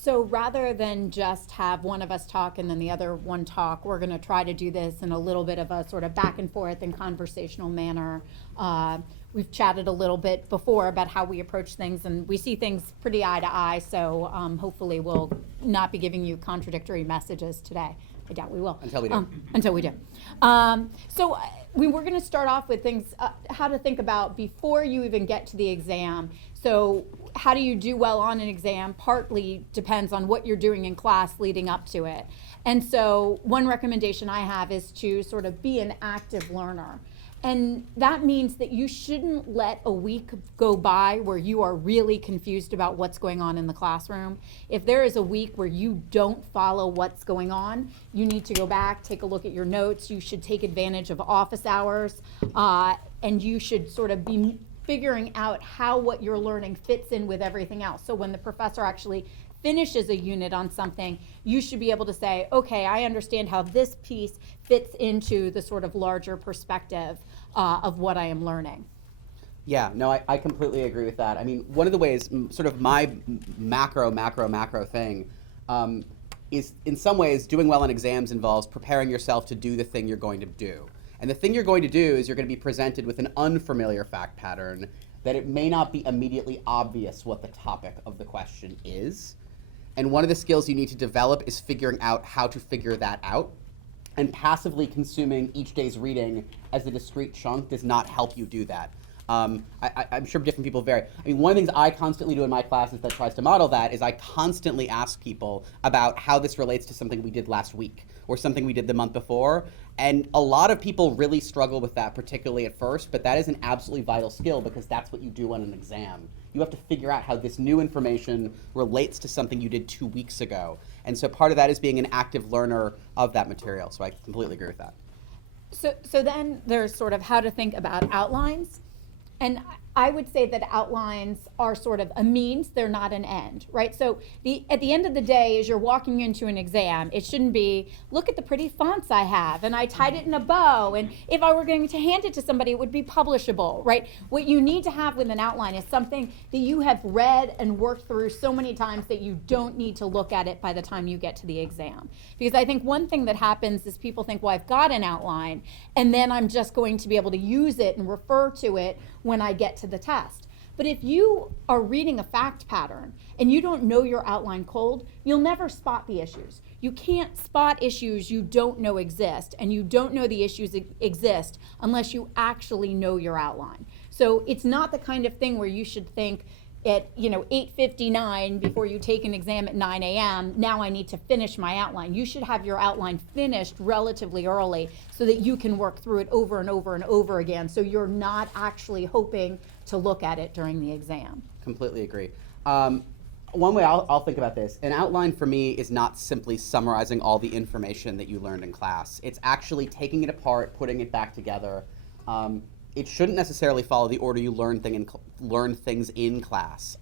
So rather than just have one of us talk and then the other one talk, we're going to try to do this in a little bit of a sort of back and forth and conversational manner. We've chatted a little bit before about how we approach things, and we see things pretty eye to eye, so hopefully we'll not be giving you contradictory messages today. I doubt we will. Until we do. Until we do. So we're going to start off with things, how to think about before you even get to the exam. So how do you do well on an exam partly depends on what you're doing in class leading up to it. And so one recommendation I have is to sort of be an active learner. And that means that you shouldn't let a week go by where you are really confused about what's going on in the classroom. If there is a week where you don't follow what's going on, you need to go back, take a look at your notes. You should take advantage of office hours, and you should sort of be figuring out how what you're learning fits in with everything else. So when the professor actually finishes a unit on something, you should be able to say, okay, I understand how this piece fits into the sort of larger perspective of what I am learning. Yeah, no, I completely agree with that. I mean, one of the ways, sort of my macro thing, is in some ways doing well in exams involves preparing yourself to do the thing you're going to do. And the thing you're going to do is you're going to be presented with an unfamiliar fact pattern that it may not be immediately obvious what the topic of the question is. And one of the skills you need to develop is figuring out how to figure that out. And passively consuming each day's reading as a discrete chunk does not help you do that. I'm sure different people vary. I mean, one of the things I constantly do in my classes that tries to model that is I constantly ask people about how this relates to something we did last week or something we did the month before. And a lot of people really struggle with that, particularly at first, but that is an absolutely vital skill because that's what you do on an exam. You have to figure out how this new information relates to something you did 2 weeks ago. And so part of that is being an active learner of that material. So I completely agree with that. So then there's sort of how to think about outlines. And I would say that outlines are sort of a means, they're not an end, right? So at the end of the day, as you're walking into an exam, it shouldn't be, look at the pretty fonts I have, and I tied it in a bow, and if I were going to hand it to somebody, it would be publishable, right? What you need to have with an outline is something that you have read and worked through so many times that you don't need to look at it by the time you get to the exam. Because I think one thing that happens is people think, well, I've got an outline, and then I'm just going to be able to use it and refer to it when I get to the test. But if you are reading a fact pattern and you don't know your outline cold, you'll never spot the issues. You can't spot issues you don't know exist, and you don't know the issues exist unless you actually know your outline. So it's not the kind of thing where you should think at 8:59 before you take an exam at 9 a.m., now I need to finish my outline. You should have your outline finished relatively early so that you can work through it over and over and over again, so you're not actually hoping to look at it during the exam. Completely agree. One way I'll think about this, an outline for me is not simply summarizing all the information that you learned in class. It's actually taking it apart, putting it back together. It shouldn't necessarily follow the order you learn things in class.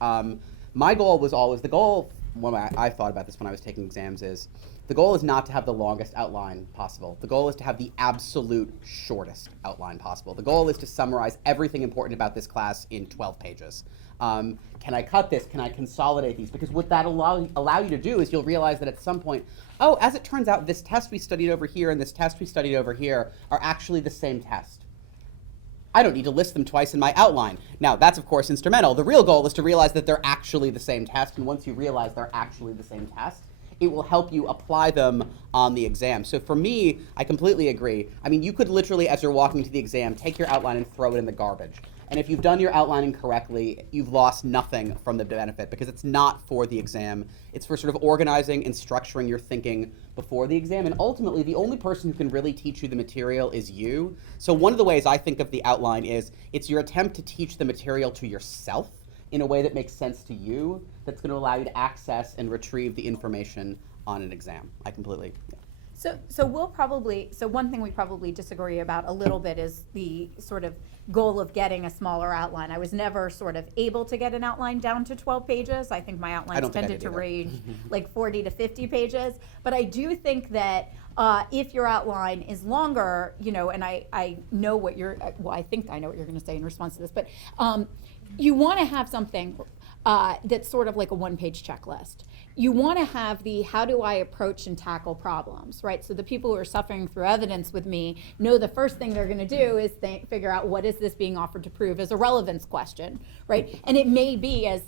My goal was always, when I thought about this when I was taking exams is, the goal is not to have the longest outline possible. The goal is to have the absolute shortest outline possible. The goal is to summarize everything important about this class in 12 pages. Can I cut this? Can I consolidate these? Because what that allow you to do is you'll realize that at some point, oh, as it turns out, this test we studied over here and this test we studied over here are actually the same test. I don't need to list them twice in my outline. Now, that's of course instrumental. The real goal is to realize that they're actually the same test, and once you realize they're actually the same test, it will help you apply them on the exam. So for me, I completely agree. I mean, you could literally, as you're walking to the exam, take your outline and throw it in the garbage. And if you've done your outlining correctly, you've lost nothing from the benefit because it's not for the exam. It's for sort of organizing and structuring your thinking before the exam. And ultimately, the only person who can really teach you the material is you. So one of the ways I think of the outline is it's your attempt to teach the material to yourself in a way that makes sense to you, that's going to allow you to access and retrieve the information on an exam. I completely, yeah. So one thing we probably disagree about a little bit is the sort of goal of getting a smaller outline. I was never sort of able to get an outline down to 12 pages. I think my outlines tended to range like 40 to 50 pages. But I do think that if your outline is longer, and I know what I think I know what you're going to say in response to this, but you want to have something that's sort of like a one-page checklist. You want to have the how do I approach and tackle problems, right? So the people who are suffering through evidence with me know the first thing they're going to do is figure out what is this being offered to prove as a relevance question, right? And it may be, as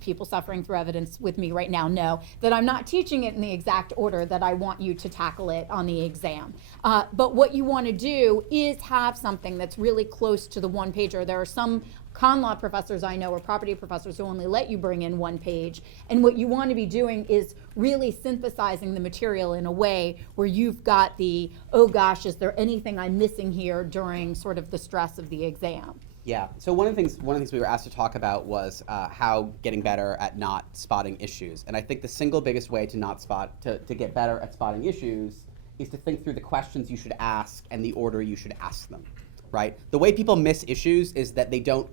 people suffering through evidence with me right now know, that I'm not teaching it in the exact order that I want you to tackle it on the exam. But what you want to do is have something that's really close to the one pager. There are some con law professors I know, or property professors, who only let you bring in one page. And what you want to be doing is really synthesizing the material in a way where you've got the, oh gosh, is there anything I'm missing here during sort of the stress of the exam? Yeah. So one of the things we were asked to talk about was how getting better at not spotting issues. And I think the single biggest way to get better at spotting issues is to think through the questions you should ask and the order you should ask them. Right? The way people miss issues is that they don't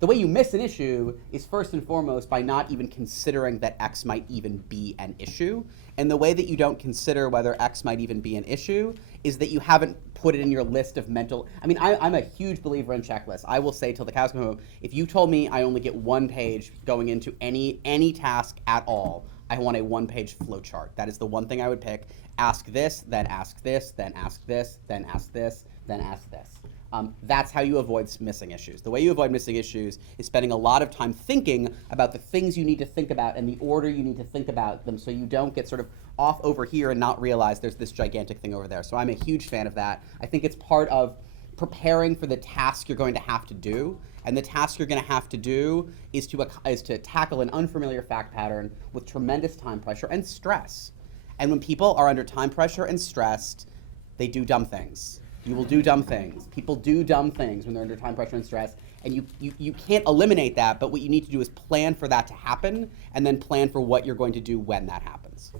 the way you miss an issue is first and foremost by not even considering that X might even be an issue. And the way that you don't consider whether X might even be an issue is that you haven't put it in your list of mental. I mean, I'm a huge believer in checklists. I will say till the cows come home, if you told me I only get one page going into any task at all, I want a one-page flowchart. That is the one thing I would pick. Ask this, then ask this, then ask this, then ask this, then ask this. That's how you avoid missing issues. The way you avoid missing issues is spending a lot of time thinking about the things you need to think about and the order you need to think about them, so you don't get sort of off over here and not realize there's this gigantic thing over there. So I'm a huge fan of that. I think it's part of preparing for the task you're going to have to do. And the task you're going to have to do is to tackle an unfamiliar fact pattern with tremendous time pressure and stress. And when people are under time pressure and stressed, they do dumb things. You will do dumb things. People do dumb things when they're under time pressure and stress, and you can't eliminate that, but what you need to do is plan for that to happen, and then plan for what you're going to do when that happens.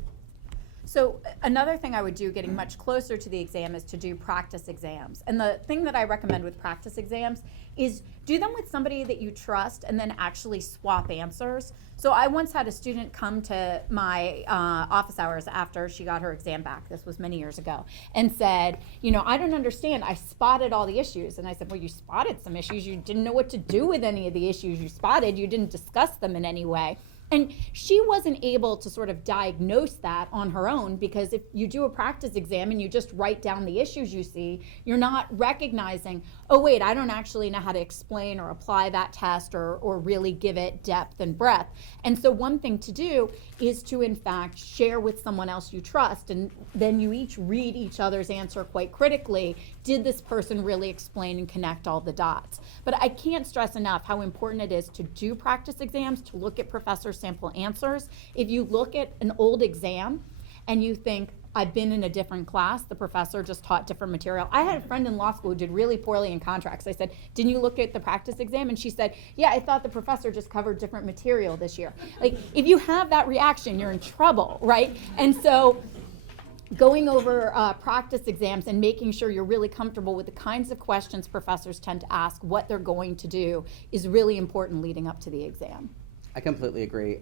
So another thing I would do getting much closer to the exam is to do practice exams. And the thing that I recommend with practice exams is do them with somebody that you trust and then actually swap answers. So I once had a student come to my office hours after she got her exam back, this was many years ago, and said, you know, I don't understand, I spotted all the issues. And I said, well, you spotted some issues, you didn't know what to do with any of the issues you spotted, you didn't discuss them in any way. And she wasn't able to sort of diagnose that on her own, because if you do a practice exam and you just write down the issues you see, you're not recognizing, oh wait, I don't actually know how to explain or apply that test or really give it depth and breadth. And so one thing to do is to in fact share with someone else you trust, and then you each read each other's answer quite critically. Did this person really explain and connect all the dots? But I can't stress enough how important it is to do practice exams, to look at professor sample answers. If you look at an old exam and you think, I've been in a different class, the professor just taught different material. I had a friend in law school who did really poorly in contracts. I said, didn't you look at the practice exam? And she said, yeah, I thought the professor just covered different material this year. Like, if you have that reaction, you're in trouble, right? And so going over practice exams and making sure you're really comfortable with the kinds of questions professors tend to ask, what they're going to do, is really important leading up to the exam. I completely agree.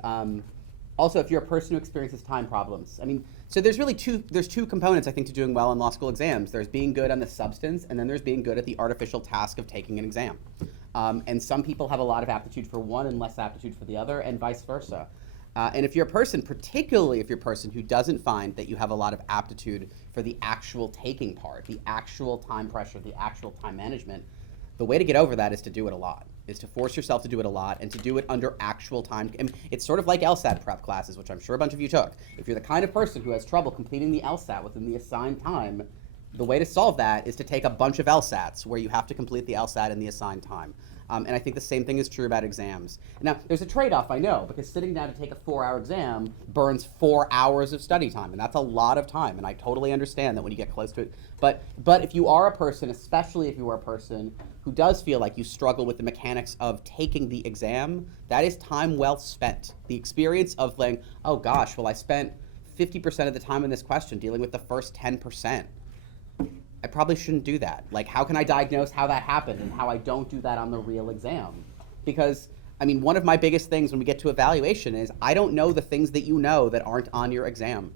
Also, if you're a person who experiences time problems, I mean, so there's really two components, I think, to doing well in law school exams. There's being good on the substance, and then there's being good at the artificial task of taking an exam. And some people have a lot of aptitude for one and less aptitude for the other, and vice versa. And if you're a person, particularly if you're a person who doesn't find that you have a lot of aptitude for the actual taking part, the actual time pressure, the actual time management, the way to get over that is to do it a lot, is to force yourself to do it a lot and to do it under actual time. And it's sort of like LSAT prep classes, which I'm sure a bunch of you took. If you're the kind of person who has trouble completing the LSAT within the assigned time, the way to solve that is to take a bunch of LSATs where you have to complete the LSAT in the assigned time. And I think the same thing is true about exams. Now, there's a trade-off, I know, because sitting down to take a 4-hour exam burns 4 hours of study time, and that's a lot of time, and I totally understand that when you get close to it. But if you are a person, especially if you are a person who does feel like you struggle with the mechanics of taking the exam, that is time well spent. The experience of like, oh gosh, well I spent 50% of the time in this question dealing with the first 10%. I probably shouldn't do that. Like, how can I diagnose how that happened and how I don't do that on the real exam? Because, I mean, one of my biggest things when we get to evaluation is I don't know the things that you know that aren't on your exam.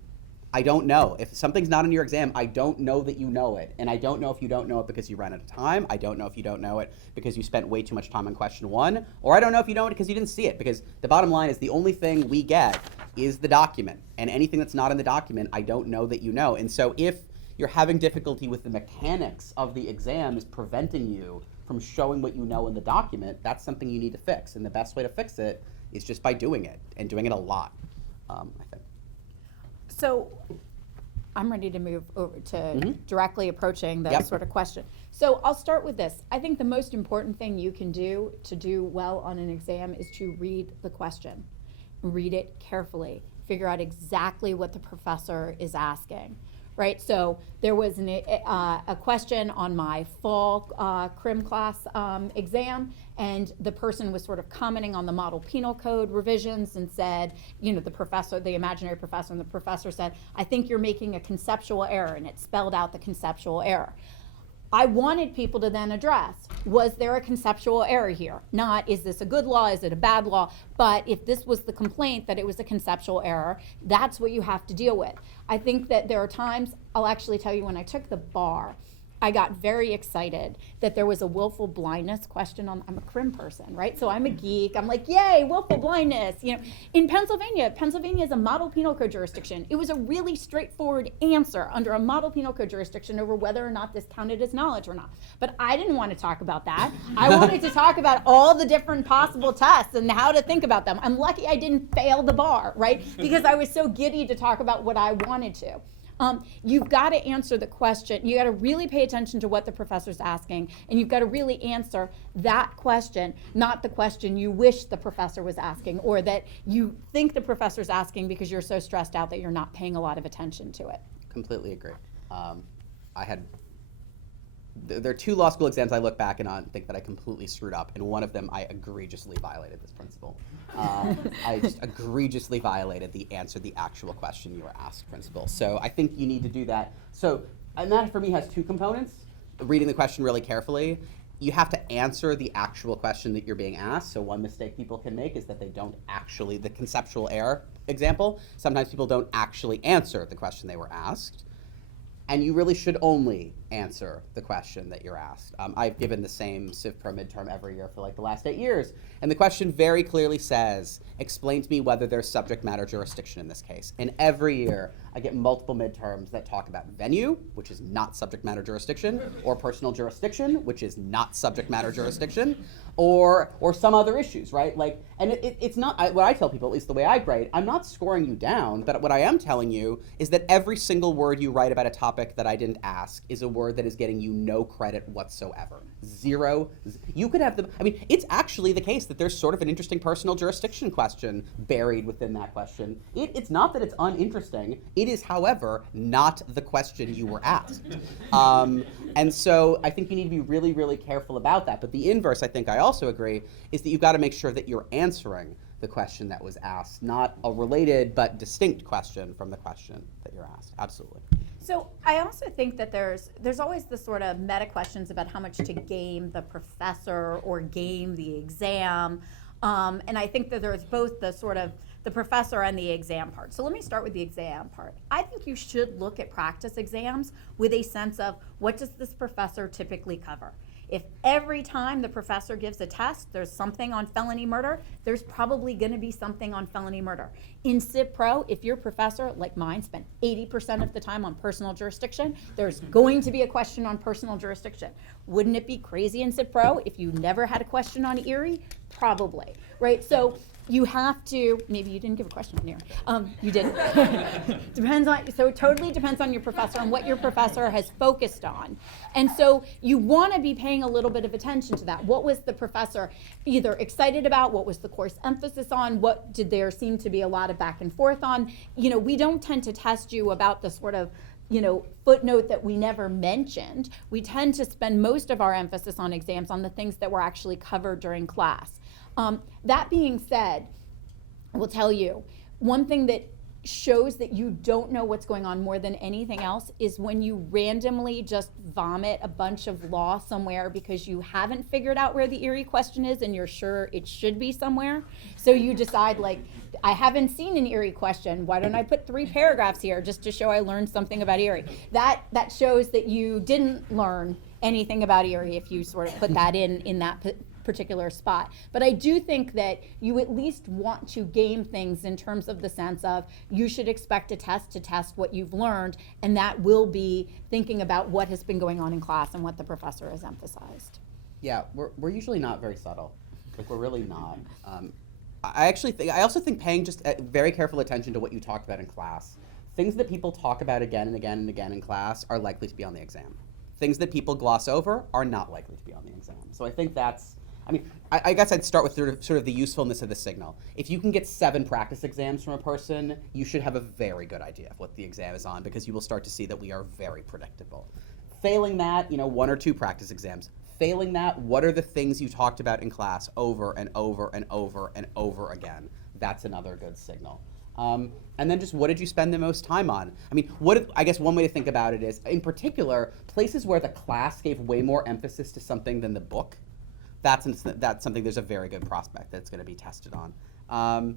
I don't know. If something's not in your exam, I don't know that you know it. And I don't know if you don't know it because you ran out of time. I don't know if you don't know it because you spent way too much time on question 1. Or I don't know if you know it because you didn't see it. Because the bottom line is the only thing we get is the document. And anything that's not in the document, I don't know that you know. And so if you're having difficulty with the mechanics of the exam is preventing you from showing what you know in the document, that's something you need to fix. And the best way to fix it is just by doing it, and doing it a lot, I think. So I'm ready to move over to directly approaching the Yep. sort of question. So I'll start with this. I think the most important thing you can do to do well on an exam is to read the question. Read it carefully. Figure out exactly what the professor is asking. Right, so there was a question on my fall crim class exam, and the person was sort of commenting on the model penal code revisions and said, you know, the imaginary professor, and the professor said, I think you're making a conceptual error, and it spelled out the conceptual error. I wanted people to then address, was there a conceptual error here? Not, is this a good law, is it a bad law? But if this was the complaint that it was a conceptual error, that's what you have to deal with. I think that there are times, I'll actually tell you when I took the bar, I got very excited that there was a willful blindness question on, I'm a crim person, right? So I'm a geek, I'm like, yay, willful blindness. You know, in Pennsylvania is a model penal code jurisdiction. It was a really straightforward answer under a model penal code jurisdiction over whether or not this counted as knowledge or not. But I didn't want to talk about that. I wanted to talk about all the different possible tests and how to think about them. I'm lucky I didn't fail the bar, right? Because I was so giddy to talk about what I wanted to. You've got to answer the question. You got to really pay attention to what the professor's asking, and you've got to really answer that question, not the question you wish the professor was asking, or that you think the professor's asking because you're so stressed out that you're not paying a lot of attention to it. Completely agree. There are 2 law school exams I look back and think that I completely screwed up, and one of them I egregiously violated this principle. I just egregiously violated the answer the actual question you were asked principle. So I think you need to do that. So, and that for me has 2 components. Reading the question really carefully. You have to answer the actual question that you're being asked. So one mistake people can make is that they don't actually, the conceptual error example, sometimes people don't actually answer the question they were asked. And you really should only answer the question that you're asked. I've given the same Civ Pro midterm every year for like the last 8 years. And the question very clearly says, explain to me whether there's subject matter jurisdiction in this case. And every year, I get multiple midterms that talk about venue, which is not subject matter jurisdiction, or personal jurisdiction, which is not subject matter jurisdiction, or some other issues, right? Like, and it's not, what I tell people, at least the way I grade, I'm not scoring you down, but what I am telling you is that every single word you write about a topic that I didn't ask is a word that is getting you no credit whatsoever. Zero. You could have it's actually the case that there's sort of an interesting personal jurisdiction question buried within that question. It's not that it's uninteresting. It is, however, not the question you were asked. And so I think you need to be really, really careful about that. But the inverse, I think I also agree, is that you've got to make sure that you're answering the question that was asked, not a related but distinct question from the question that you're asked. Absolutely. So I also think that there's always the sort of meta questions about how much to game the professor or game the exam. And I think that there's both the sort of the professor and the exam part. So let me start with the exam part. I think you should look at practice exams with a sense of what does this professor typically cover? If every time the professor gives a test, there's something on felony murder, there's probably going to be something on felony murder. In Civ Pro, if your professor, like mine, spent 80% of the time on personal jurisdiction, there's going to be a question on personal jurisdiction. Wouldn't it be crazy in Civ Pro if you never had a question on Erie? Probably, right? So you have to, maybe you didn't give a question on Erie. You didn't. So it totally depends on your professor and what your professor has focused on. And so you want to be paying a little bit of attention to that. What was the professor either excited about? What was the course emphasis on? What did there seem to be a lot of back and forth on? You know, we don't tend to test you about the sort of, you know, footnote that we never mentioned. We tend to spend most of our emphasis on exams on the things that were actually covered during class. That being said, I will tell you, one thing that shows that you don't know what's going on more than anything else is when you randomly just vomit a bunch of law somewhere because you haven't figured out where the Erie question is and you're sure it should be somewhere. So you decide, like, I haven't seen an Erie question. Why don't I put 3 paragraphs here just to show I learned something about Erie? That shows that you didn't learn anything about Erie if you sort of put that in that particular spot. But I do think that you at least want to game things in terms of the sense of you should expect a test to test what you've learned, and that will be thinking about what has been going on in class and what the professor has emphasized. Yeah, we're usually not very subtle. Like, we're really not. I also think paying just very careful attention to what you talked about in class. Things that people talk about again and again and again in class are likely to be on the exam. Things that people gloss over are not likely to be on the exam. So I think that's, I guess I'd start with sort of the usefulness of the signal. If you can get 7 practice exams from a person, you should have a very good idea of what the exam is on, because you will start to see that we are very predictable. Failing that, 1 or 2 practice exams. Failing that, what are the things you talked about in class over and over and over and over again? That's another good signal. And then just what did you spend the most time on? I guess one way to think about it is, in particular, places where the class gave way more emphasis to something than the book, that's something there's a very good prospect that's going to be tested on.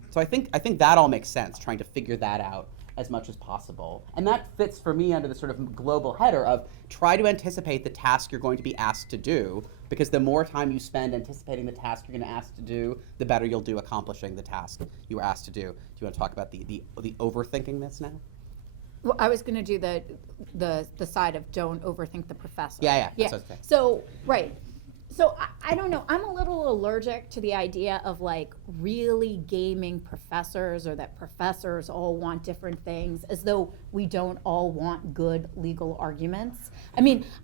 So I think that all makes sense, trying to figure that out as much as possible. And that fits for me under the sort of global header of try to anticipate the task you're going to be asked to do, because the more time you spend anticipating the task you're going to ask to do, the better you'll do accomplishing the task you were asked to do. Do you want to talk about the overthinking this now? Well, I was going to do the side of don't overthink the professor. Yeah. That's what I was saying. So, right. So I don't know, I'm a little allergic to the idea of like really gaming professors, or that professors all want different things, as though we don't all want good legal arguments.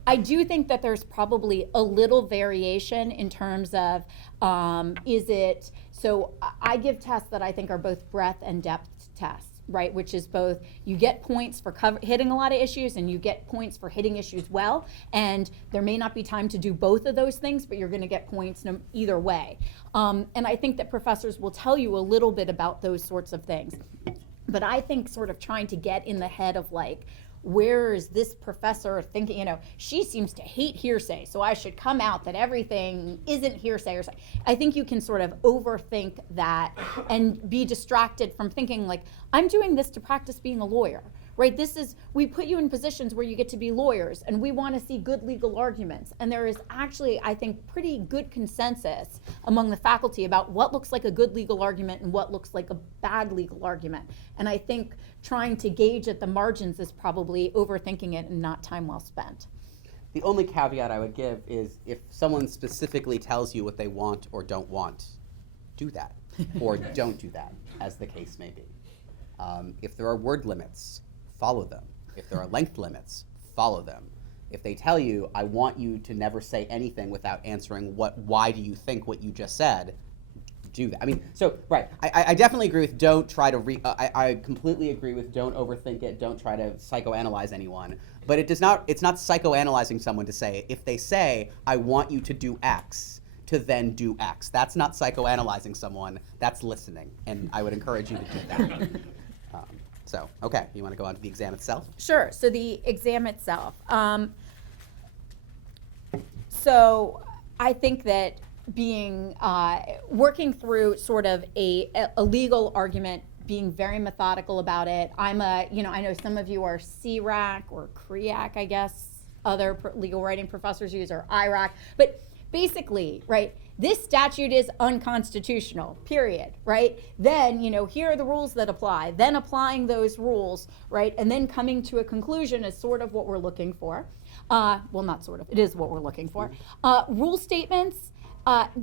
I do think that there's probably a little variation in terms of, so I give tests that I think are both breadth and depth tests. Right, which is both, you get points for hitting a lot of issues, and you get points for hitting issues well, and there may not be time to do both of those things, but you're going to get points either way. And I think that professors will tell you a little bit about those sorts of things. But I think sort of trying to get in the head of like, where is this professor thinking, she seems to hate hearsay, so I should come out that everything isn't hearsay or something. I think you can sort of overthink that and be distracted from thinking like, I'm doing this to practice being a lawyer, right? We put you in positions where you get to be lawyers, and we want to see good legal arguments. And there is actually, I think, pretty good consensus among the faculty about what looks like a good legal argument and what looks like a bad legal argument. And I think trying to gauge at the margins is probably overthinking it and not time well spent. The only caveat I would give is, if someone specifically tells you what they want or don't want, do that, or don't do that, as the case may be. If there are word limits, follow them. If there are length limits, follow them. If they tell you, I want you to never say anything without answering why do you think what you just said, do that. Right, I definitely agree with don't try to, I completely agree with don't overthink it, don't try to psychoanalyze anyone. But it's not psychoanalyzing someone to say, if they say, I want you to do X, to then do X. That's not psychoanalyzing someone, that's listening. And I would encourage you to do that. Okay, you want to go on to the exam itself? Sure, so the exam itself. So I think that working through sort of a legal argument, being very methodical about it. I know some of you are CRAC or CREAC, I guess, other legal writing professors use, or IRAC, but basically, right, this statute is unconstitutional, period, right? Then, here are the rules that apply, then applying those rules, right? And then coming to a conclusion is sort of what we're looking for. Well, not sort of, it is what we're looking for. Rule statements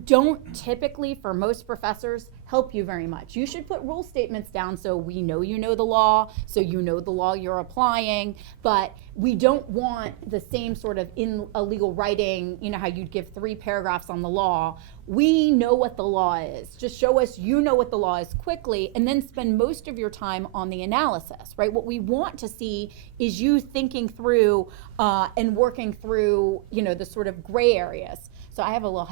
don't typically, for most professors, help you very much. You should put rule statements down so we know you know the law, so you know the law you're applying, but we don't want the same sort of in a legal writing, how you'd give 3 paragraphs on the law. We know what the law is. Just show us you know what the law is quickly, and then spend most of your time on the analysis, right? What we want to see is you thinking through and working through, the sort of gray areas. So I have a little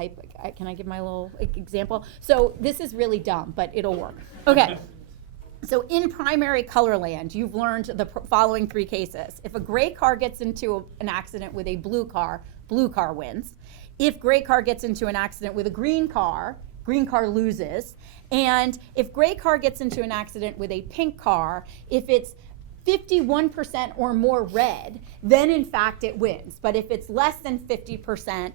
can I give my little example? So this is really dumb, but it'll work. Okay. So in primary color land, you've learned the following three cases. If a gray car gets into an accident with a blue car wins. If gray car gets into an accident with a green car loses. And if gray car gets into an accident with a pink car, if it's 51% or more red, then in fact it wins. But if it's less than 50%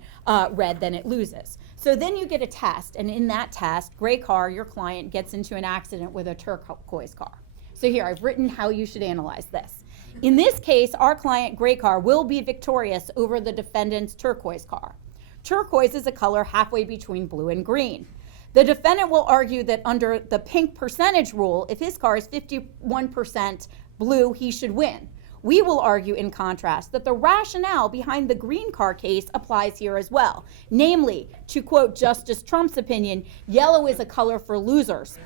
red, then it loses. So then you get a test, and in that test, gray car, your client, gets into an accident with a turquoise car. So here, I've written how you should analyze this. In this case, our client, gray car, will be victorious over the defendant's turquoise car. Turquoise is a color halfway between blue and green. The defendant will argue that under the pink percentage rule, if his car is 51% blue, he should win. We will argue, in contrast, that the rationale behind the green car case applies here as well. Namely, to quote Justice Trump's opinion, yellow is a color for losers.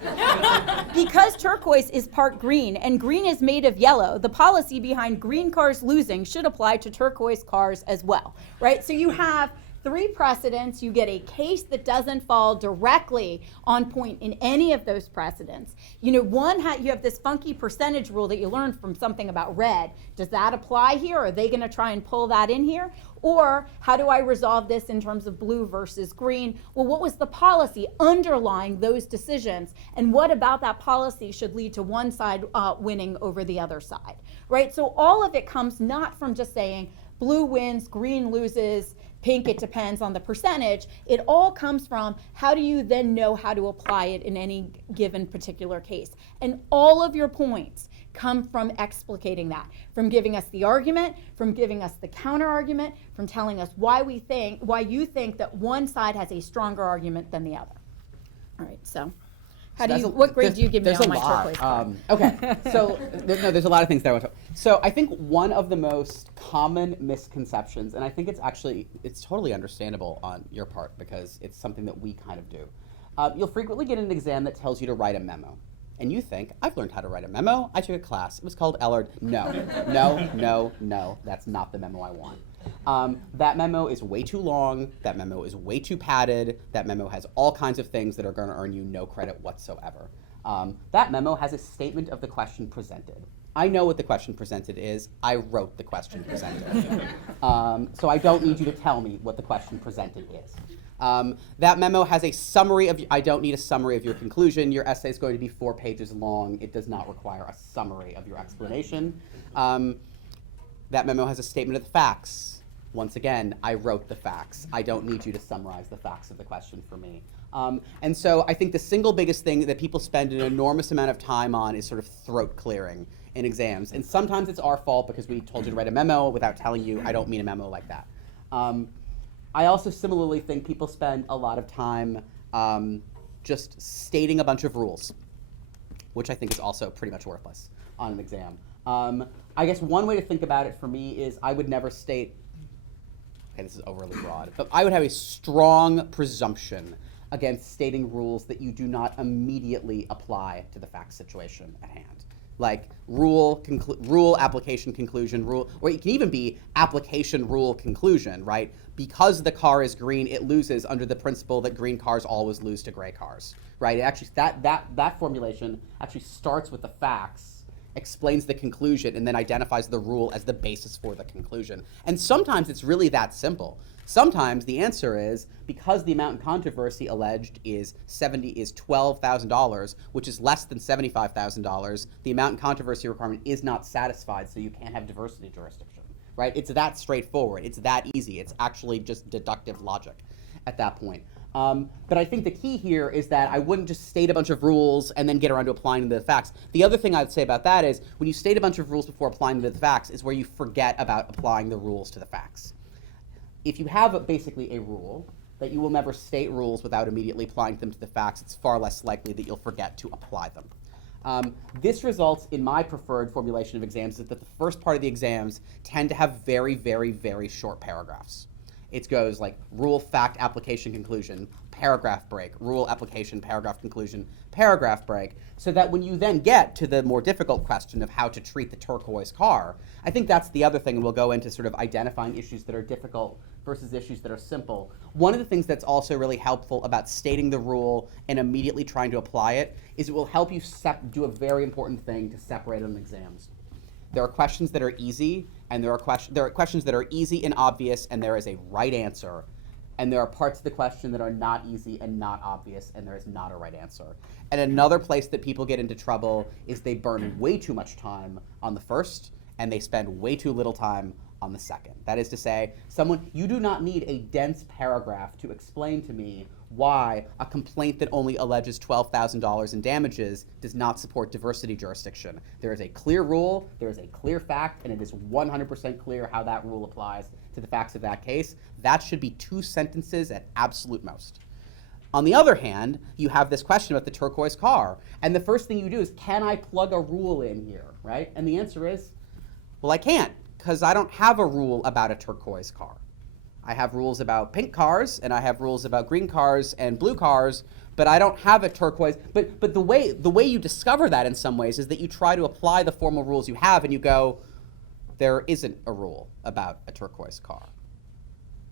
Because turquoise is part green and green is made of yellow, the policy behind green cars losing should apply to turquoise cars as well, right? So you have three precedents. You get a case that doesn't fall directly on point in any of those precedents. You know, you have this funky percentage rule that you learned from something about red. Does that apply here? Are they going to try and pull that in here? Or how do I resolve this in terms of blue versus green? Well, what was the policy underlying those decisions? And what about that policy should lead to one side winning over the other side, right? So all of it comes not from just saying blue wins, green loses, pink, it depends on the percentage. It all comes from how do you then know how to apply it in any given particular case. And all of your points come from explicating that, from giving us the argument, from giving us the counter argument, from telling us why you think that one side has a stronger argument than the other. All right, so what grade do you give me on my turquoise card? Okay, so there's a lot of things that I want to. So I think one of the most common misconceptions, and I think it's totally understandable on your part because it's something that we kind of do. You'll frequently get an exam that tells you to write a memo. And you think, I've learned how to write a memo. I took a class. It was called Ellard. No, that's not the memo I want. That memo is way too long. That memo is way too padded. That memo has all kinds of things that are going to earn you no credit whatsoever. That memo has a statement of the question presented. I know what the question presented is. I wrote the question presented. So I don't need you to tell me what the question presented is. That memo has a summary of, I don't need a summary of your conclusion. Your essay is going to be 4 pages long. It does not require a summary of your explanation. That memo has a statement of the facts. Once again, I wrote the facts. I don't need you to summarize the facts of the question for me. And so I think the single biggest thing that people spend an enormous amount of time on is sort of throat clearing in exams. And sometimes it's our fault because we told you to write a memo without telling you, I don't mean a memo like that. I also similarly think people spend a lot of time just stating a bunch of rules, which I think is also pretty much worthless on an exam. I guess one way to think about it for me is I would never state, okay, this is overly broad, but I would have a strong presumption against stating rules that you do not immediately apply to the fact situation at hand. Like rule, application, conclusion, rule, or it can even be application, rule, conclusion, right? Because the car is green, it loses under the principle that green cars always lose to gray cars, right? It actually, that formulation actually starts with the facts, explains the conclusion, and then identifies the rule as the basis for the conclusion. And sometimes it's really that simple. Sometimes the answer is because the amount in controversy alleged is $12,000, which is less than $75,000, the amount in controversy requirement is not satisfied, so you can't have diversity jurisdiction, right? It's that straightforward. It's that easy. It's actually just deductive logic at that point. But I think the key here is that I wouldn't just state a bunch of rules and then get around to applying the facts. The other thing I'd say about that is when you state a bunch of rules before applying them to the facts is where you forget about applying the rules to the facts. If you have basically a rule that you will never state rules without immediately applying them to the facts, it's far less likely that you'll forget to apply them. This results in my preferred formulation of exams is that the first part of the exams tend to have very, very, very short paragraphs. It goes like rule, fact, application, conclusion, paragraph break, rule, application, paragraph, conclusion, paragraph break, so that when you then get to the more difficult question of how to treat the turquoise car, I think that's the other thing, and we'll go into sort of identifying issues that are difficult versus issues that are simple. One of the things that's also really helpful about stating the rule and immediately trying to apply it is it will help you do a very important thing to separate on exams. There are questions that are easy, and there are questions that are easy and obvious, and there is a right answer. And there are parts of the question that are not easy and not obvious, and there is not a right answer. And another place that people get into trouble is they burn way too much time on the first, and they spend way too little time on the second. That is to say, you do not need a dense paragraph to explain to me why a complaint that only alleges $12,000 in damages does not support diversity jurisdiction. There is a clear rule, there is a clear fact, and it is 100% clear how that rule applies to the facts of that case. That should be 2 sentences at absolute most. On the other hand, you have this question about the turquoise car, and the first thing you do is, can I plug a rule in here, right? And the answer is, well, I can't, because I don't have a rule about a turquoise car. I have rules about pink cars, and I have rules about green cars and blue cars, but I don't have a turquoise. But the way you discover that in some ways is that you try to apply the formal rules you have, and you go, there isn't a rule about a turquoise car.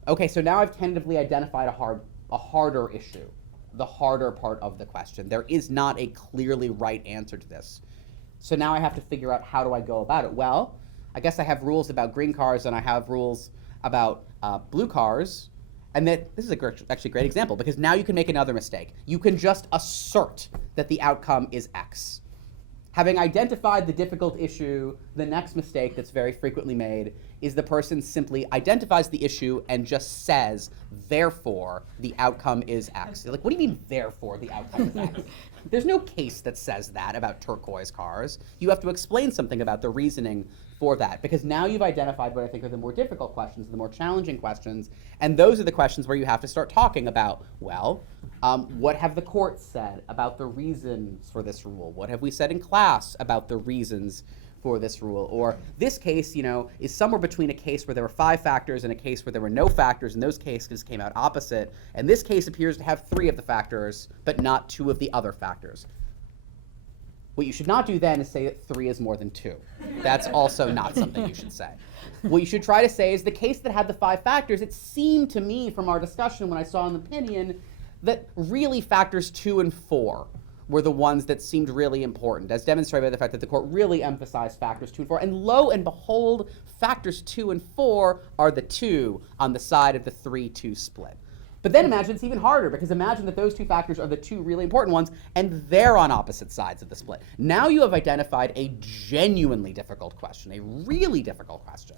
Okay, so now I've tentatively identified a harder issue, the harder part of the question. There is not a clearly right answer to this. So now I have to figure out, how do I go about it? Well, I guess I have rules about green cars and I have rules about blue cars, and this is actually a great example, because now you can make another mistake. You can just assert that the outcome is X. Having identified the difficult issue, the next mistake that's very frequently made is the person simply identifies the issue and just says, therefore, the outcome is X. You're like, what do you mean, therefore, the outcome is X? There's no case that says that about turquoise cars. You have to explain something about the reasoning for that, because now you've identified what I think are the more difficult questions, the more challenging questions, and those are the questions where you have to start talking about, well, what have the courts said about the reasons for this rule? What have we said in class about the reasons for this rule? Or this case, is somewhere between a case where there were 5 factors and a case where there were no factors, and those cases came out opposite. And this case appears to have 3 of the factors, but not 2 of the other factors. What you should not do then is say that 3 is more than 2. That's also not something you should say. What you should try to say is, the case that had the 5 factors, it seemed to me from our discussion when I saw an opinion that really factors 2 and 4 were the ones that seemed really important, as demonstrated by the fact that the court really emphasized factors 2 and 4. And lo and behold, factors 2 and 4 are the 2 on the side of the 3-2 split. But then imagine it's even harder, because imagine that those 2 factors are the 2 really important ones, and they're on opposite sides of the split. Now you have identified a genuinely difficult question, a really difficult question.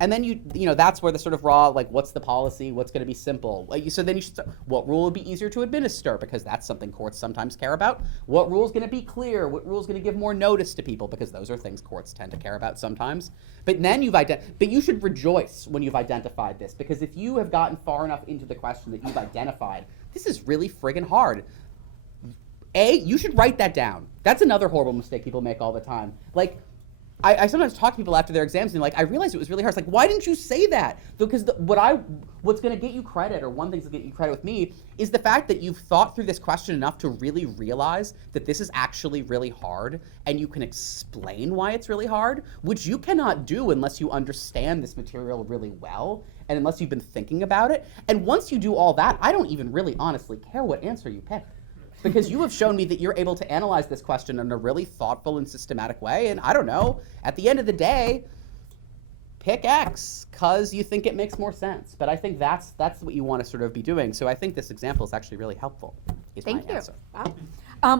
And then that's where the sort of raw, like, what's the policy, what's going to be simple? So then you should start, what rule would be easier to administer, because that's something courts sometimes care about. What rule is going to be clear? What rule is going to give more notice to people, because those are things courts tend to care about sometimes. But then but you should rejoice when you've identified this, because if you have gotten far enough into the question that you've identified, this is really friggin' hard. You should write that down. That's another horrible mistake people make all the time. Like, I sometimes talk to people after their exams and they're like, I realized it was really hard. It's like, why didn't you say that? Because what's going to get you credit, or one thing's going to get you credit with me, is the fact that you've thought through this question enough to really realize that this is actually really hard, and you can explain why it's really hard, which you cannot do unless you understand this material really well, and unless you've been thinking about it. And once you do all that, I don't even really honestly care what answer you pick. Because you have shown me that you're able to analyze this question in a really thoughtful and systematic way, and I don't know, at the end of the day, pick X, because you think it makes more sense. But I think that's what you want to sort of be doing. So I think this example is actually really helpful, is my answer. Wow.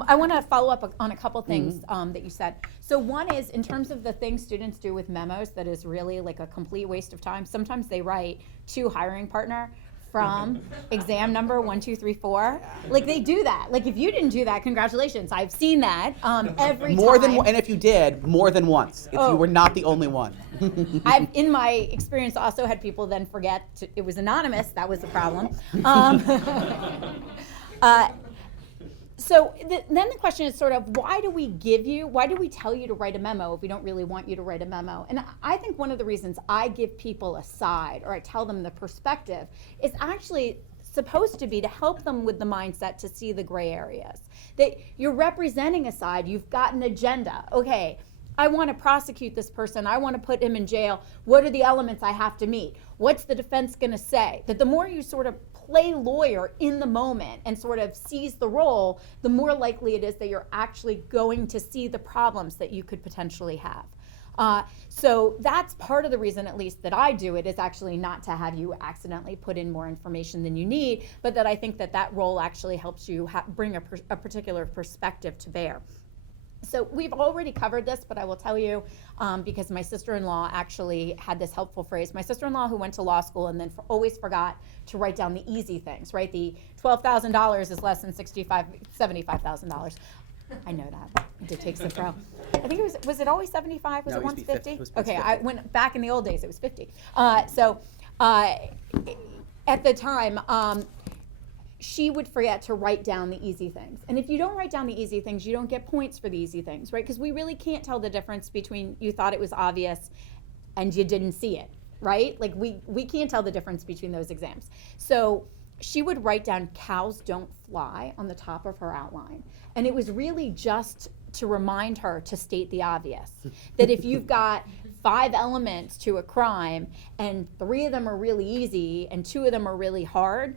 I want to follow up on a couple things that you said. So one is, in terms of the things students do with memos that is really like a complete waste of time, sometimes they write to hiring partner from exam number 1, 2, 3, 4. Like, they do that. Like, if you didn't do that, congratulations. I've seen that every time. And if you did, more than once. If you were not the only one. I've, in my experience, also had people then forget it was anonymous. That was the problem. So then the question is sort of, why do we tell you to write a memo if we don't really want you to write a memo? And I think one of the reasons I give people a side, or I tell them the perspective, is actually supposed to be to help them with the mindset to see the gray areas. That you're representing a side, you've got an agenda. Okay, I want to prosecute this person, I want to put him in jail. What are the elements I have to meet? What's the defense going to say? That the more you sort of play lawyer in the moment and sort of seize the role, the more likely it is that you're actually going to see the problems that you could potentially have. So that's part of the reason, at least, that I do it, is actually not to have you accidentally put in more information than you need, but that I think that role actually helps you bring a particular perspective to bear. So we've already covered this, but I will tell you, because my sister-in-law actually had this helpful phrase. My sister-in-law, who went to law school and then always forgot to write down the easy things, right? The $12,000 is less than $75,000. I know that. I did take some pro. I think it was it always 75? Was No, it it used once to be 50? 50. It was Okay, 50. I went back in the old days, it was 50. At the time, she would forget to write down the easy things. And if you don't write down the easy things, you don't get points for the easy things, right? Because we really can't tell the difference between you thought it was obvious and you didn't see it, right? Like we can't tell the difference between those exams. So she would write down "cows don't fly" on the top of her outline. And it was really just to remind her to state the obvious. That if you've got 5 elements to a crime and 3 of them are really easy and 2 of them are really hard,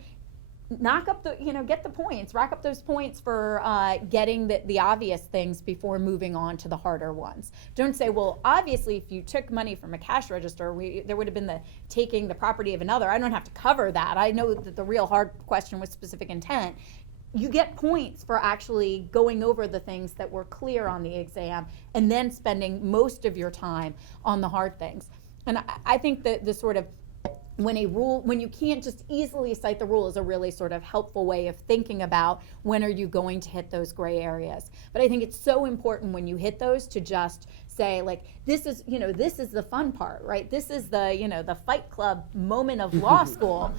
knock up get the points, rack up those points for getting the obvious things before moving on to the harder ones. Don't say, well, obviously if you took money from a cash register, there would have been the taking the property of another. I don't have to cover that. I know that the real hard question was specific intent. You get points for actually going over the things that were clear on the exam and then spending most of your time on the hard things. And I think that the sort of when you can't just easily cite the rule, is a really sort of helpful way of thinking about when are you going to hit those gray areas. But I think it's so important when you hit those to just say, like, this is the fun part, right? This is the Fight Club moment of law school.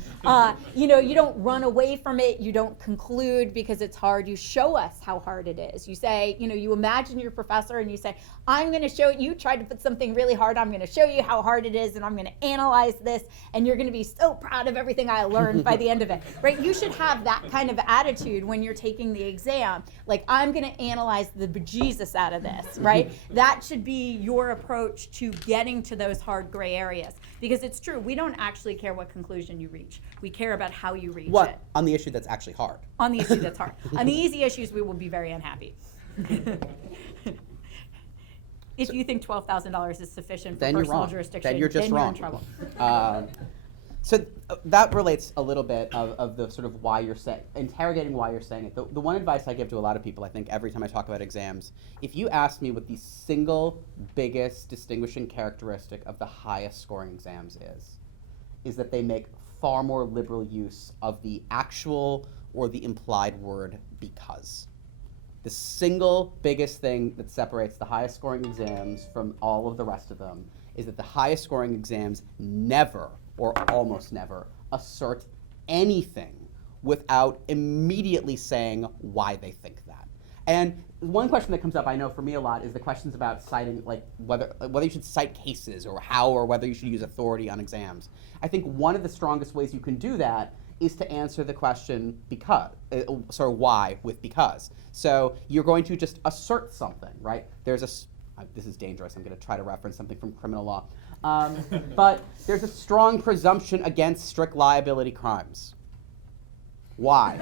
You don't run away from it. You don't conclude because it's hard. You show us how hard it is. You say, you imagine your professor and you say, I'm going to show you, tried to put something really hard. I'm going to show you how hard it is, and I'm going to analyze this, and you're going to be so proud of everything I learned by the end of it, right? You should have that kind of attitude when you're taking the exam. Like, I'm going to analyze the bejesus out of this, right? That should be your approach to getting to those hard gray areas. Because it's true, we don't actually care what conclusion you reach. We care about how you reach it. On the issue that's actually hard. On the issue that's hard. On the easy issues, we will be very unhappy. If you think $12,000 is sufficient for personal jurisdiction, then you're just you're wrong. in trouble. So that relates a little bit of the sort of why you're interrogating why you're saying it. The one advice I give to a lot of people, I think, every time I talk about exams, if you ask me what the single biggest distinguishing characteristic of the highest scoring exams is that they make far more liberal use of the actual or the implied word "because." The single biggest thing that separates the highest scoring exams from all of the rest of them is that the highest scoring exams never, or almost never, assert anything without immediately saying why they think that. And one question that comes up, I know for me a lot, is the questions about citing, like whether you should cite cases or how, or whether you should use authority on exams. I think one of the strongest ways you can do that is to answer the question because, why with because. So you're going to just assert something, right? This is dangerous, I'm going to try to reference something from criminal law. But there's a strong presumption against strict liability crimes. Why?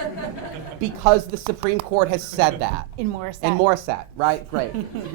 Because the Supreme Court has said that. In Morissette. In Morissette, right? Great.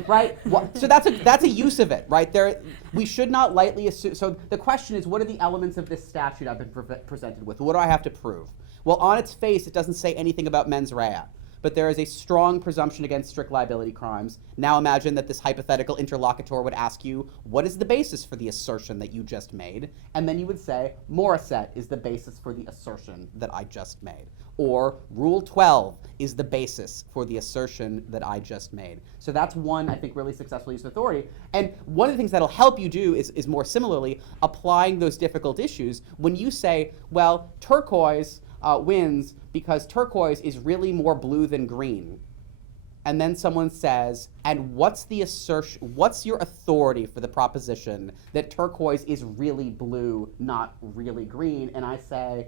Right? So that's a use of it, right? We should not lightly assume. So the question is, what are the elements of this statute I've been presented with? What do I have to prove? Well, on its face, it doesn't say anything about mens rea. But there is a strong presumption against strict liability crimes. Now imagine that this hypothetical interlocutor would ask you, what is the basis for the assertion that you just made? And then you would say, Morissette is the basis for the assertion that I just made. or Rule 12 is the basis for the assertion that I just made. So that's one, I think, really successful use of authority. And one of the things that'll help you do is more similarly applying those difficult issues. When you say, well, turquoise wins because turquoise is really more blue than green. And then someone says, and what's your authority for the proposition that turquoise is really blue, not really green? And I say,